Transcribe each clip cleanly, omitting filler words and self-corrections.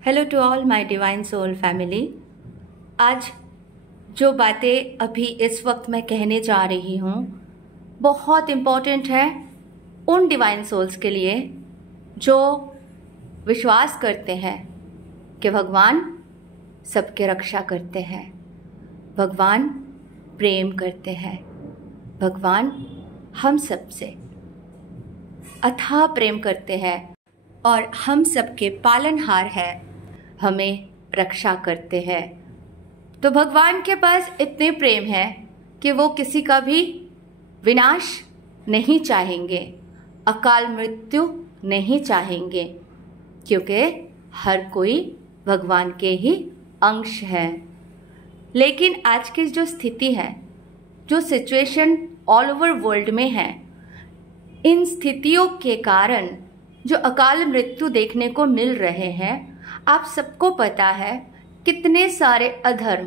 Hello to all my divine soul family. आज जो बातें अभी इस वक्त मैं कहने जा रही हूँ बहुत इम्पॉर्टेंट है उन डिवाइन सोल्स के लिए जो विश्वास करते हैं कि भगवान सबके रक्षा करते हैं, भगवान प्रेम करते हैं, भगवान हम सबसे अथाह प्रेम करते हैं और हम सबके पालनहार है, हमें रक्षा करते हैं। तो भगवान के पास इतने प्रेम है कि वो किसी का भी विनाश नहीं चाहेंगे, अकाल मृत्यु नहीं चाहेंगे, क्योंकि हर कोई भगवान के ही अंश है। लेकिन आज की जो स्थिति है, जो सिचुएशन ऑल ओवर वर्ल्ड में है, इन स्थितियों के कारण जो अकाल मृत्यु देखने को मिल रहे हैं, आप सबको पता है कितने सारे अधर्म,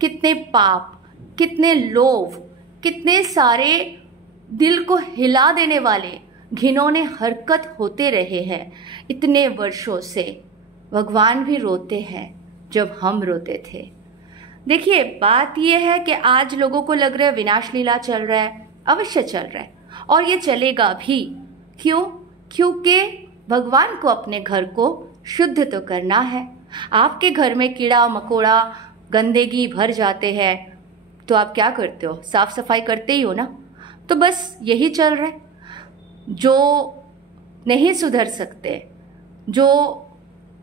कितने पाप, कितने लोभ, कितने सारे दिल को हिला देने वाले घिनौने हरकत होते रहे हैं इतने वर्षों से। भगवान भी रोते हैं जब हम रोते थे। देखिए, बात यह है कि आज लोगों को लग रहा है विनाश लीला चल रहा है, अवश्य चल रहा है और ये चलेगा भी। क्यों? क्योंकि भगवान को अपने घर को शुद्ध तो करना है। आपके घर में कीड़ा मकोड़ा गंदगी भर जाते हैं तो आप क्या करते हो? साफ सफाई करते ही हो ना। तो बस यही चल रहा है। जो नहीं सुधर सकते, जो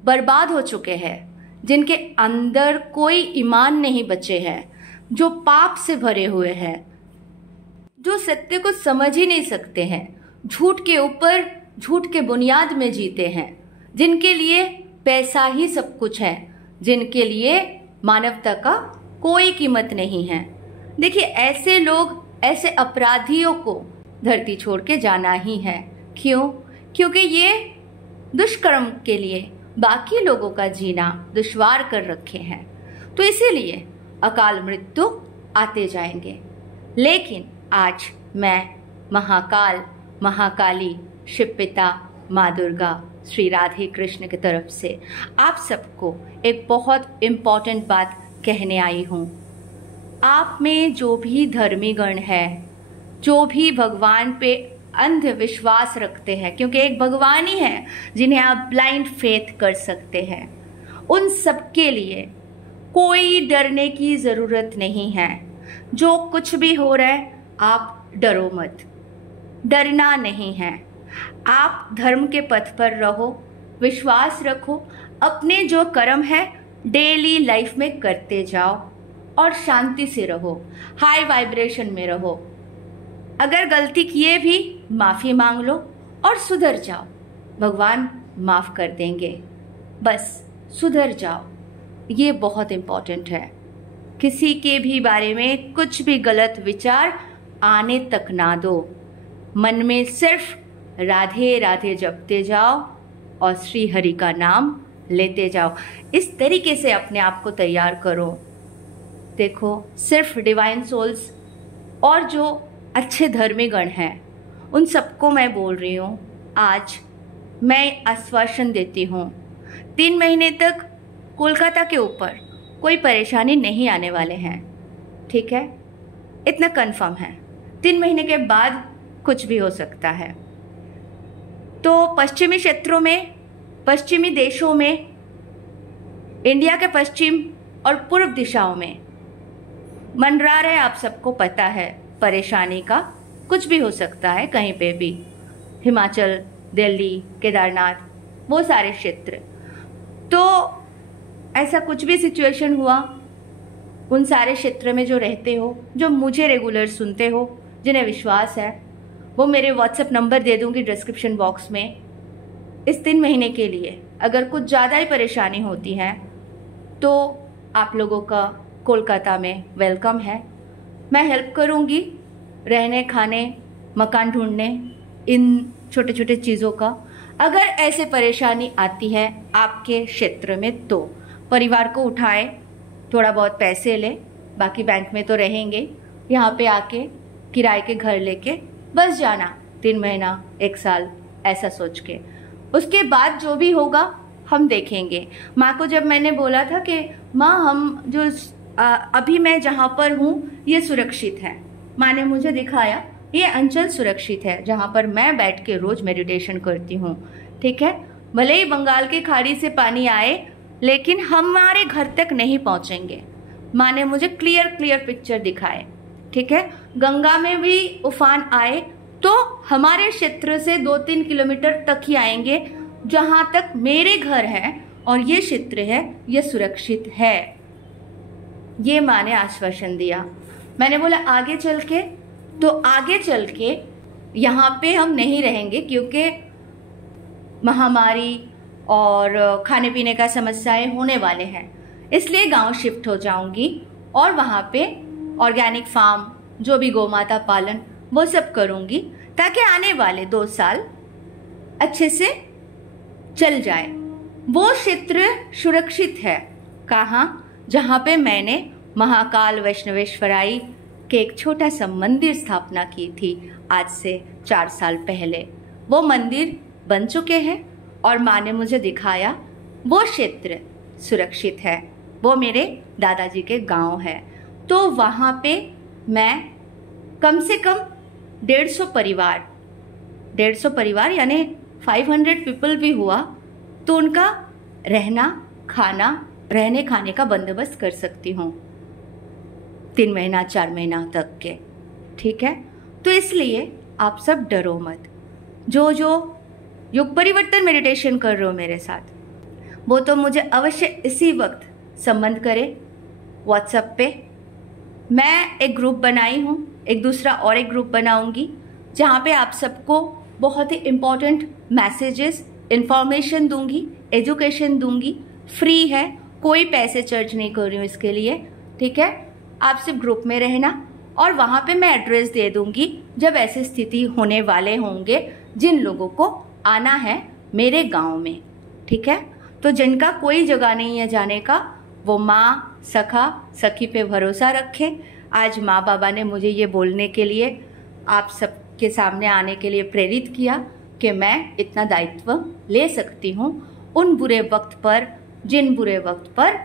बर्बाद हो चुके हैं, जिनके अंदर कोई ईमान नहीं बचे हैं, जो पाप से भरे हुए हैं, जो सत्य को समझ ही नहीं सकते हैं, झूठ के ऊपर झूठ के बुनियाद में जीते हैं, जिनके लिए पैसा ही सब कुछ है, जिनके लिए मानवता का कोई कीमत नहीं है। देखिए, ऐसे लोग, ऐसे अपराधियों को धरती छोड़ के जाना ही है। क्यों? क्योंकि ये दुष्कर्म के लिए बाकी लोगों का जीना दुश्वार कर रखे हैं। तो इसीलिए अकाल मृत्यु आते जाएंगे। लेकिन आज मैं महाकाल, महाकाली, शिव पिता, माँ दुर्गा, श्री राधे कृष्ण की तरफ से आप सबको एक बहुत इम्पॉर्टेंट बात कहने आई हूँ। आप में जो भी धर्मी गण है, जो भी भगवान पे अंधविश्वास रखते हैं, क्योंकि एक भगवान ही है जिन्हें आप ब्लाइंड फेथ कर सकते हैं, उन सबके लिए कोई डरने की ज़रूरत नहीं है। जो कुछ भी हो रहा है, आप डरो मत, डरना नहीं है। आप धर्म के पथ पर रहो, विश्वास रखो, अपने जो कर्म है डेली लाइफ में करते जाओ और शांति से रहो, हाई वाइब्रेशन में रहो। अगर गलती किए भी माफ़ी मांग लो और सुधर जाओ, भगवान माफ़ कर देंगे। बस सुधर जाओ, ये बहुत इम्पोर्टेंट है। किसी के भी बारे में कुछ भी गलत विचार आने तक ना दो। मन में सिर्फ राधे राधे जपते जाओ और श्री हरि का नाम लेते जाओ। इस तरीके से अपने आप को तैयार करो। देखो, सिर्फ डिवाइन सोल्स और जो अच्छे धर्मी गण हैं, उन सबको मैं बोल रही हूँ, आज मैं आश्वासन देती हूँ 3 महीने तक कोलकाता के ऊपर कोई परेशानी नहीं आने वाले हैं। ठीक है, इतना कंफर्म है। 3 महीने के बाद कुछ भी हो सकता है। तो पश्चिमी क्षेत्रों में, पश्चिमी देशों में, इंडिया के पश्चिम और पूर्व दिशाओं में मंडरा रहे, आप सबको पता है, परेशानी का कुछ भी हो सकता है कहीं पे भी। हिमाचल, दिल्ली, केदारनाथ, वो सारे क्षेत्र। तो ऐसा कुछ भी सिचुएशन हुआ, उन सारे क्षेत्र में जो रहते हो, जो मुझे रेगुलर सुनते हो, जिन्हें विश्वास है, वो मेरे व्हाट्सएप नंबर दे दूंगी डिस्क्रिप्शन बॉक्स में। इस 3 महीने के लिए अगर कुछ ज़्यादा ही परेशानी होती है तो आप लोगों का कोलकाता में वेलकम है। मैं हेल्प करूंगी रहने, खाने, मकान ढूंढने, इन छोटे छोटे चीज़ों का। अगर ऐसे परेशानी आती है आपके क्षेत्र में तो परिवार को उठाए, थोड़ा बहुत पैसे ले, बाकी बैंक में तो रहेंगे। यहाँ पे आके किराए के घर लेके बस जाना 3 महीना, 1 साल, ऐसा सोच के। उसके बाद जो भी होगा हम देखेंगे। माँ को जब मैंने बोला था कि माँ हम जो अभी मैं जहाँ पर हूँ ये सुरक्षित है, माँ ने मुझे दिखाया ये अंचल सुरक्षित है जहाँ पर मैं बैठ के रोज मेडिटेशन करती हूँ। ठीक है, भले ही बंगाल की खाड़ी से पानी आए लेकिन हमारे घर तक नहीं पहुँचेंगे। माँ ने मुझे क्लियर पिक्चर दिखाए। ठीक है, गंगा में भी उफान आए तो हमारे क्षेत्र से 2-3 किलोमीटर तक ही आएंगे, जहां तक मेरे घर है और ये क्षेत्र है ये सुरक्षित है। ये माँ ने आश्वासन दिया। मैंने बोला आगे चल के, तो आगे चल के यहाँ पे हम नहीं रहेंगे क्योंकि महामारी और खाने पीने का समस्याएं होने वाले हैं, इसलिए गांव शिफ्ट हो जाऊंगी और वहाँ पे ऑर्गेनिक फार्म, जो भी गौमाता पालन वो सब करूंगी ताकि आने वाले 2 साल अच्छे से चल जाए। वो क्षेत्र सुरक्षित है कहाँ? जहाँ पे मैंने महाकाल वैष्णवेश्वराई के एक छोटा सा मंदिर स्थापना की थी आज से 4 साल पहले। वो मंदिर बन चुके हैं और माँ ने मुझे दिखाया वो क्षेत्र सुरक्षित है, वो मेरे दादाजी के गांव है। तो वहाँ पे मैं कम से कम 150 परिवार यानी 500 पीपल भी हुआ तो उनका रहने खाने का बंदोबस्त कर सकती हूँ 3 महीना 4 महीना तक के। ठीक है, तो इसलिए आप सब डरो मत। जो युग परिवर्तन मेडिटेशन कर रहे हो मेरे साथ, वो तो मुझे अवश्य इसी वक्त संबंध करे व्हाट्सएप पे। मैं एक ग्रुप बनाई हूँ, एक दूसरा और एक ग्रुप बनाऊंगी जहाँ पे आप सबको बहुत ही इम्पोर्टेंट मैसेजेस, इंफॉर्मेशन दूंगी, एजुकेशन दूंगी। फ्री है, कोई पैसे चार्ज नहीं कर रही हूँ इसके लिए। ठीक है, आप सिर्फ ग्रुप में रहना और वहाँ पे मैं एड्रेस दे दूंगी जब ऐसी स्थिति होने वाले होंगे जिन लोगों को आना है मेरे गांव में। ठीक है, तो जिनका कोई जगह नहीं है जाने का, वो माँ सखी पे भरोसा रखे। आज माँ बाबा ने मुझे ये बोलने के लिए, आप सबके सामने आने के लिए प्रेरित किया कि मैं इतना दायित्व ले सकती हूँ उन बुरे वक्त पर, जिन बुरे वक्त पर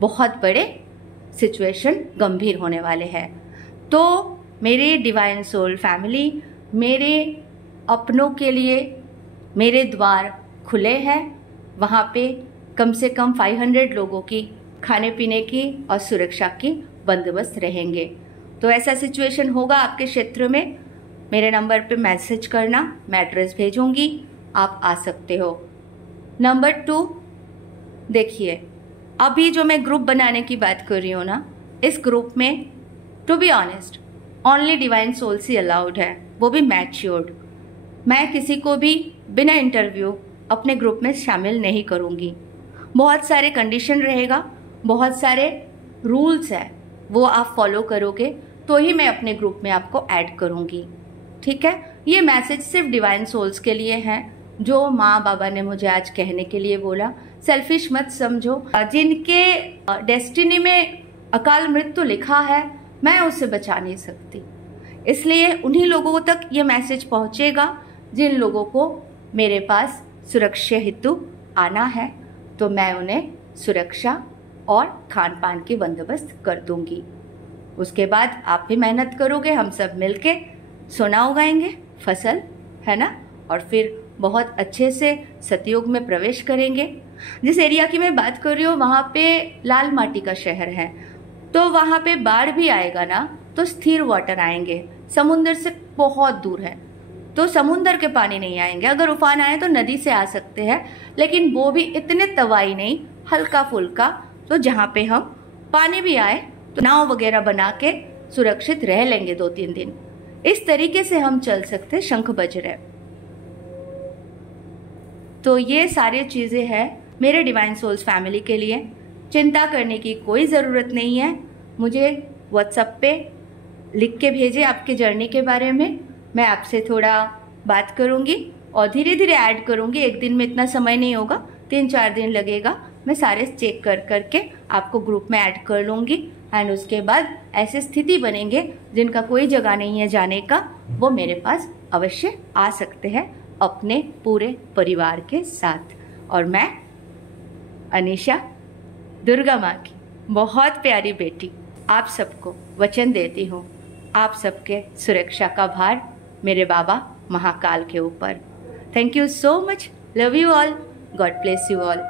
बहुत बड़े सिचुएशन गंभीर होने वाले हैं। तो मेरे डिवाइन सोल फैमिली, मेरे अपनों के लिए मेरे द्वार खुले हैं। वहाँ पे कम से कम 500 लोगों की खाने पीने की और सुरक्षा की बंदोबस्त रहेंगे। तो ऐसा सिचुएशन होगा आपके क्षेत्र में, मेरे नंबर पे मैसेज करना, मैं एड्रेस भेजूंगी, आप आ सकते हो। नंबर 2, देखिए अभी जो मैं ग्रुप बनाने की बात कर रही हूँ ना, इस ग्रुप में to be honest only divine souls ही अलाउड है, वो भी मैच्योर्ड। मैं किसी को भी बिना इंटरव्यू अपने ग्रुप में शामिल नहीं करूँगी। बहुत सारे कंडीशन रहेगा, बहुत सारे रूल्स है, वो आप फॉलो करोगे तो ही मैं अपने ग्रुप में आपको ऐड करूँगी। ठीक है, ये मैसेज सिर्फ डिवाइन सोल्स के लिए है, जो माँ बाबा ने मुझे आज कहने के लिए बोला। सेल्फिश मत समझो, जिनके डेस्टिनी में अकाल मृत्यु लिखा है मैं उसे बचा नहीं सकती, इसलिए उन्हीं लोगों तक ये मैसेज पहुँचेगा जिन लोगों को मेरे पास सुरक्षा हेतु आना है। तो मैं उन्हें सुरक्षा और खान पान की बंदोबस्त कर दूंगी। उसके बाद आप भी मेहनत करोगे, हम सब मिलके सोना उगाएंगे, फसल है ना, और फिर बहुत अच्छे से सतयुग में प्रवेश करेंगे। जिस एरिया की मैं बात कर रही हूँ वहाँ पे लाल माटी का शहर है, तो वहाँ पे बाढ़ भी आएगा ना तो स्थिर वाटर आएंगे, समुंदर से बहुत दूर है तो समुंदर के पानी नहीं आएंगे। अगर उफान आए तो नदी से आ सकते हैं, लेकिन वो भी इतने तवाई नहीं, हल्का फुल्का। तो जहाँ पे हम पानी भी आए तो नाव वगैरह बना के सुरक्षित रह लेंगे 2-3 दिन। इस तरीके से हम चल सकते, शंख बज रहे। तो ये सारी चीजें हैं मेरे डिवाइन सोल्स फैमिली के लिए। चिंता करने की कोई ज़रूरत नहीं है। मुझे व्हाट्सएप पे लिख के भेजे आपके जर्नी के बारे में, मैं आपसे थोड़ा बात करूँगी और धीरे धीरे ऐड करूँगी। एक दिन में इतना समय नहीं होगा, 3-4 दिन लगेगा। मैं सारे चेक कर करके आपको ग्रुप में ऐड कर लूँगी एंड उसके बाद ऐसे स्थिति बनेंगे जिनका कोई जगह नहीं है जाने का, वो मेरे पास अवश्य आ सकते हैं अपने पूरे परिवार के साथ। और मैं अनीशा, दुर्गा माँ की बहुत प्यारी बेटी, आप सबको वचन देती हूँ, आप सबके सुरक्षा का भार मेरे बाबा महाकाल के ऊपर। Thank you so much, love you all, God bless you all.